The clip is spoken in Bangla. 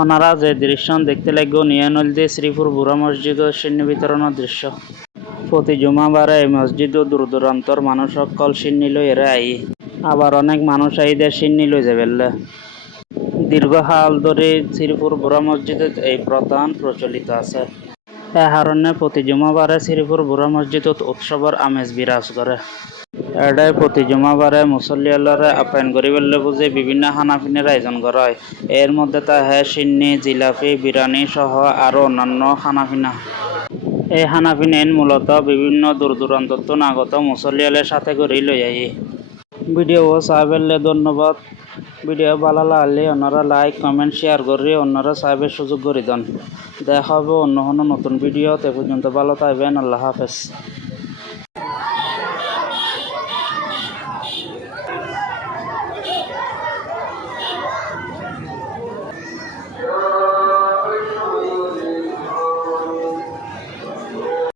ওনারা যে দৃশ্য দেখতে লাগবে নিয়ানলদি শ্রীপুর বুড়া মসজিদ ও সিন্নি বিতরণের দৃশ্য। প্রতি জুমাবারে এই মসজিদ ও দূর দূরান্তর মানুষ সকল সিন্নি লই এরা আই। আবার অনেক মানুষ আইদের সিন্নি লই যাবেল্লা। দীর্ঘকাল ধরে শ্রীপুর বুড়া মসজিদে এই প্রধান প্রচলিত আছে। এ কারণে প্রতি জুমাবারে শ্রীপুর বুড়া মসজিদত উৎসবের আমেজ বিরাজ করে। এটাই প্রতি জুমাবারে মুসল্লিয়ালরে আপ্যায়ন করিবেলে বুঝে বিভিন্ন খানাপিনের আয়োজন করা হয়। এর মধ্যে তাহে সিন্নি, জিলাপি, বিরিয়ানি সহ আরও অন্যান্য খানাপিনা। এই খানাপিনেন মূলত বিভিন্ন দূর দূরান্তত আগত মুসল্লিয়ালের সাথে করে লই আই। ভিডিও সাহেবেলে ধন্যবাদ। ভিডিও ভালো লাগলে ওনারা লাইক কমেন্ট শেয়ার করে অন্যরা সাহেবের সুযোগ করে দেন। দেখা হবে অন্য কোনো নতুন ভিডিও। তে পর্যন্ত ভালো থাকবেন। আল্লাহ হাফেজ।